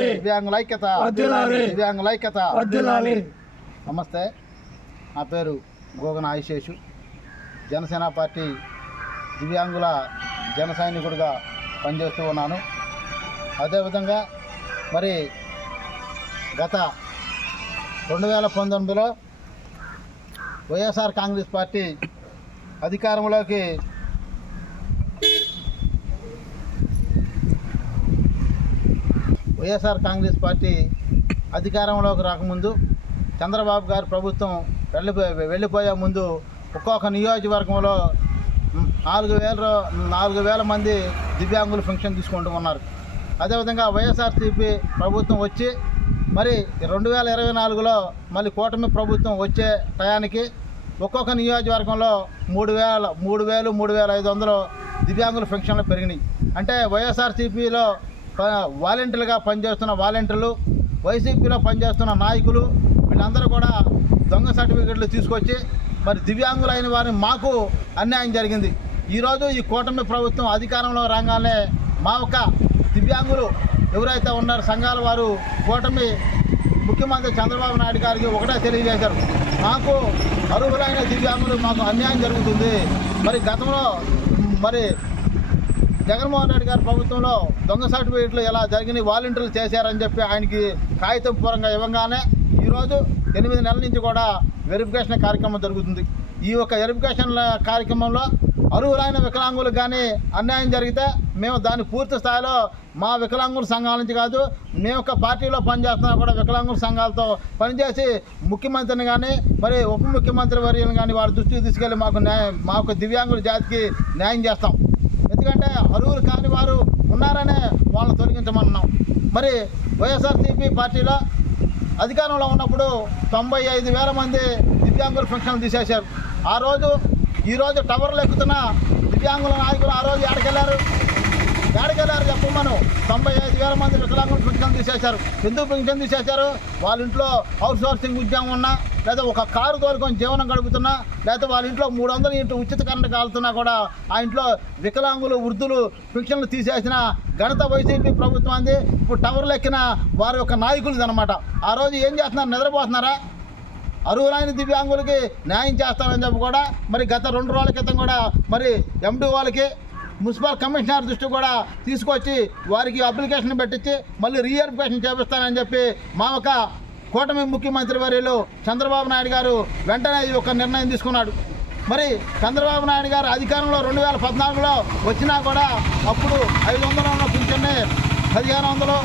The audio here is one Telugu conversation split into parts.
దివ్యాంగుల ఐక్యత, దివ్యాంగుల ఐక్యత. నమస్తే, నా పేరు గోగన ఆయుషేషు. జనసేన పార్టీ దివ్యాంగుల జన సైనికుడిగా పనిచేస్తూ ఉన్నాను. అదేవిధంగా మరి గత 2019లో వైఎస్ఆర్ కాంగ్రెస్ పార్టీ అధికారంలోకి రాకముందు చంద్రబాబు గారి ప్రభుత్వం వెళ్ళిపోయే ముందు ఒక్కొక్క నియోజకవర్గంలో 4,000 మంది దివ్యాంగులు పెన్షన్ తీసుకుంటూ ఉన్నారు. అదేవిధంగా వైఎస్ఆర్సీపీ ప్రభుత్వం వచ్చి మరి 2024లో మళ్ళీ కూటమి ప్రభుత్వం వచ్చే టయానికి ఒక్కొక్క నియోజకవర్గంలో 3,500 దివ్యాంగుల పెన్షన్లు పెరిగినాయి. అంటే వైఎస్ఆర్సీపీలో వాలంటీర్లుగా పనిచేస్తున్న వాలంటీర్లు, వైసీపీలో పనిచేస్తున్న నాయకులు వీళ్ళందరూ కూడా దొంగ సర్టిఫికెట్లు తీసుకొచ్చి మరి దివ్యాంగులైన వారిని మాకు అన్యాయం జరిగింది. ఈరోజు ఈ కూటమి ప్రభుత్వం అధికారంలో రాగానే మా ఒక్క దివ్యాంగులు ఎవరైతే ఉన్నారో సంఘాల వారు కూటమి ముఖ్యమంత్రి చంద్రబాబు నాయుడు గారికి ఒకటే తెలియజేశారు, మాకు అర్హులైన దివ్యాంగులు మాకు అన్యాయం జరుగుతుంది. మరి గతంలో మరి జగన్మోహన్ రెడ్డి గారి ప్రభుత్వంలో దొంగ సర్టిఫికేట్లు ఎలా జరిగినాయి, వాలంటీర్లు చేశారని చెప్పి ఆయనకి కాగితం పూర్వంగా ఇవ్వగానే ఈరోజు 8 నెలల నుంచి కూడా వెరిఫికేషన్ కార్యక్రమం జరుగుతుంది. ఈ యొక్క వెరిఫికేషన్ కార్యక్రమంలో అర్హులైన వికలాంగులకు కానీ అన్యాయం జరిగితే మేము దాన్ని పూర్తి స్థాయిలో మా వికలాంగుల సంఘాల నుంచి కాదు, మేము ఒక పార్టీలో పనిచేస్తున్నా కూడా వికలాంగుల సంఘాలతో పనిచేసి ముఖ్యమంత్రిని కానీ మరి ఉప ముఖ్యమంత్రి వర్యులను కానీ వారి దృష్టికి తీసుకెళ్ళి మా యొక్క దివ్యాంగుల జాతికి న్యాయం చేస్తాం. ఎందుకంటే అర్హులు కాని వారు ఉన్నారనే వాళ్ళని తొలగించమన్నాం. మరి వైఎస్ఆర్సీపీ పార్టీలో అధికారంలో ఉన్నప్పుడు 95,000 మంది దివ్యాంగుల పెన్షన్లు తీసేశారు. ఈరోజు టవర్లు ఎక్కుతున్న దివ్యాంగుల నాయకులు ఆ రోజు ఎక్కడికెళ్ళారు చెప్పమను. 95,000 మంది వికలాంగుల పెన్షన్ తీసేశారు. ఎందుకు పెన్షన్ తీసేశారు? వాళ్ళ ఇంట్లో అవుట్ సోర్సింగ్ ఉద్యోగం ఉన్నా, లేదా ఒక కారు తోలుకొని జీవనం గడుపుతున్నా, లేదా వాళ్ళ ఇంట్లో 300 యూనిట్లు ఉచిత కరెంటు కాలుతున్నా కూడా ఆ ఇంట్లో వికలాంగులు వృద్ధులు పెన్షన్లు తీసేసిన ఘనత వైసీపీ ప్రభుత్వాన్ని. ఇప్పుడు టవర్లు ఎక్కిన వారి యొక్క నాయకులది అనమాట. ఆ రోజు ఏం చేస్తున్నారు? నిద్రపోతున్నారా? అర్హులైన దివ్యాంగులకి న్యాయం చేస్తామని చెప్పి కూడా మరి గత 2 రోజుల క్రితం కూడా మరి ఎండి వాళ్ళకి మున్సిపల్ కమిషనర్ దృష్టి కూడా తీసుకొచ్చి వారికి అప్లికేషన్ పెట్టించి మళ్ళీ రీవెరిఫికేషన్ చేపిస్తానని చెప్పి మా ఒక కూటమి ముఖ్యమంత్రి వర్యులు చంద్రబాబు నాయుడు గారు వెంటనే ఈ ఒక నిర్ణయం తీసుకున్నాడు. మరి చంద్రబాబు నాయుడు గారు అధికారంలో 2014లో వచ్చినా కూడా అప్పుడు 500 ఉన్న పింఛన్ని 1,500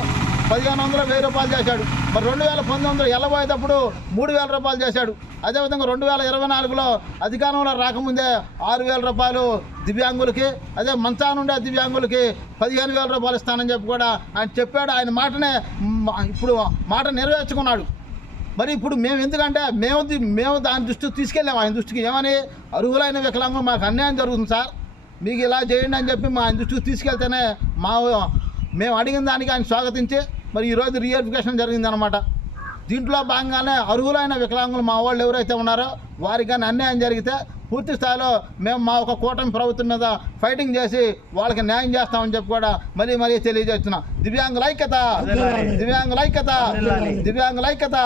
1,000 రూపాయలు చేశాడు. మరి 2019 వెళ్ళబోయేటప్పుడు 3,000 రూపాయలు చేశాడు. అదేవిధంగా 2024లో అధికారంలో రాకముందే 6,000 రూపాయలు దివ్యాంగులకి, అదే మంచానుండే దివ్యాంగులకి 15,000 రూపాయలు ఇస్తానని చెప్పి కూడా ఆయన చెప్పాడు. ఆయన మాటనే ఇప్పుడు మాట నెరవేర్చుకున్నాడు. మరి ఇప్పుడు మేము ఎందుకంటే మేము దాని దృష్టికి తీసుకెళ్ళాము. ఆయన దృష్టికి ఏమని, అర్హులైన వికలాంగులు మాకు అన్యాయం జరుగుతుంది సార్, మీకు ఇలా చేయండి అని చెప్పి మా ఆయన దృష్టికి తీసుకెళ్తేనే మేము అడిగిన దానికి ఆయన స్వాగతించి మరి ఈరోజు రీవెరిఫికేషన్ జరిగిందనమాట. దీంట్లో భాగంగానే అర్హులైన వికలాంగులు మా వాళ్ళు ఎవరైతే ఉన్నారో వారికి కానీ అన్యాయం జరిగితే పూర్తి స్థాయిలో మేము మా ఒక కూటమి ప్రభుత్వం మీద ఫైటింగ్ చేసి వాళ్ళకి న్యాయం చేస్తామని చెప్పి కూడా మరీ తెలియజేస్తున్నాం. దివ్యాంగుల ఐక్యత, దివ్యాంగుల ఐక్యత, దివ్యాంగుల ఐక్యత.